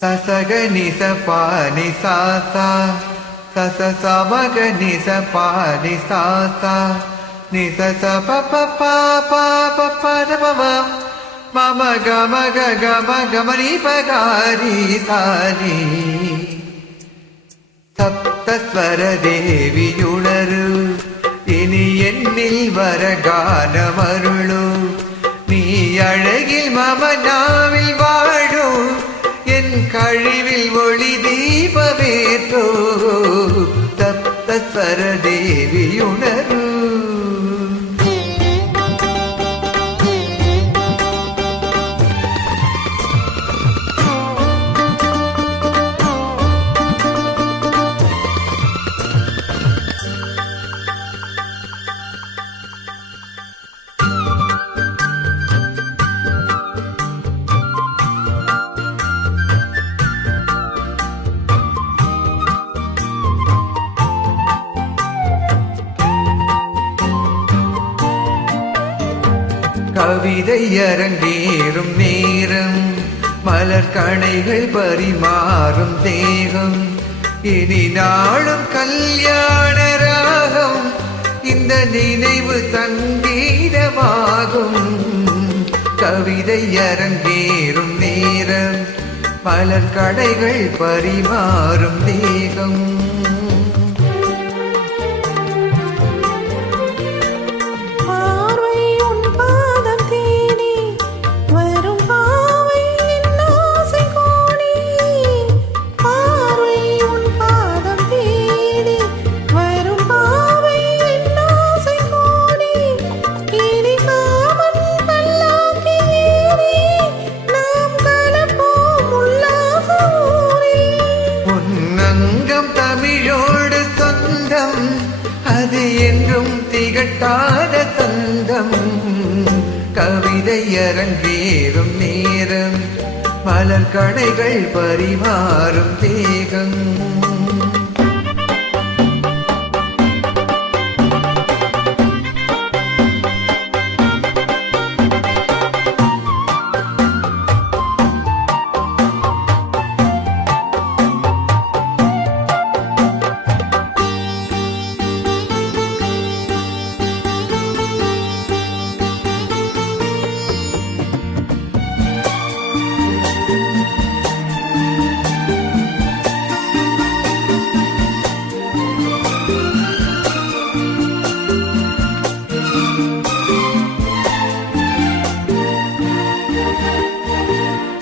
சசக நிச பானி சாசா சச சமக நிச பானி சாசா நிச ச ப ப ப ப ப த ப ம மம கம க கம கமனி பகாரி சாரி சப்தஸ்வர தேவியுணரு இனி என்னில் வர கானமருளு நீ அழகில் மமனாவில் வாழும் என் கழிவில் ஒளி தீபமேற்றோ சப்தஸ்வர தேவியுணரு கவிதை அரங்கேறும் நேரம் மலர் கணைகள் பரிமாறும் தேகம் இனி நாளும் கல்யாண ராகம் இந்த நினைவு சங்கீதமாகும் கவிதை அரங்கேறும் நேரம் மலர் கணைகள் பரிமாறும் தேகம் தமிழோடு சொந்தம் அது என்றும் திகட்டாத சொந்தம் கவிதை அரங்கேறும் நேரம் மலர் கணைகள் பரிமாறும் தேகம்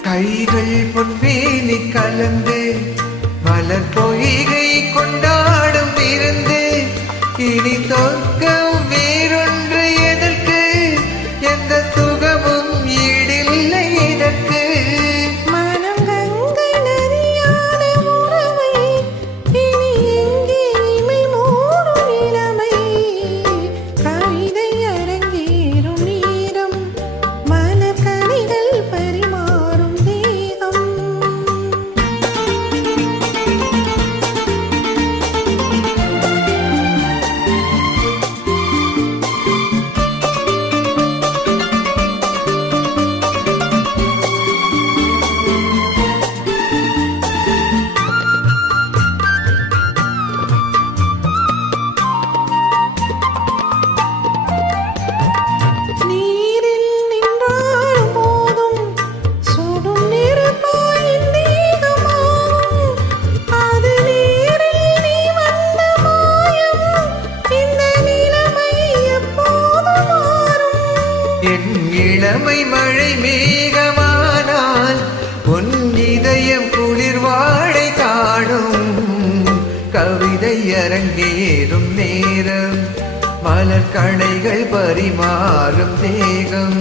கைகள் பொன்வேலி கலந்து மலர் பொய்கை கொண்டாடும் விருந்து இனி சொர்க்கம் வேறொன்று எதற்கு எந்த சுகமும் ஈடில்லை இதற்கு மனம் கங்கை நதியான உறவை இனி எங்கே இமை மூடும் இளமை கவிதை அரங்கேறும் நேரம் மலர் கனிகள் பரிமாறும் என் இளமை மழை மேகமானால் உன் இதயம் குளிர் வாடை காணும் கவிதை அரங்கேறும் நேரம் மலர் கணைகள் பரிமாறும் தேகம்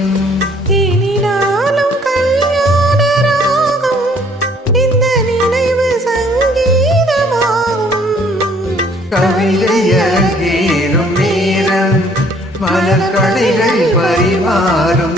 இனி நாளும் கல்யாண ராகம் இந்த நினைவு சங்கீதமாகும் கவிதை அரங்கேறும் நேரம் மலர் கணைகள் பரிமாறும்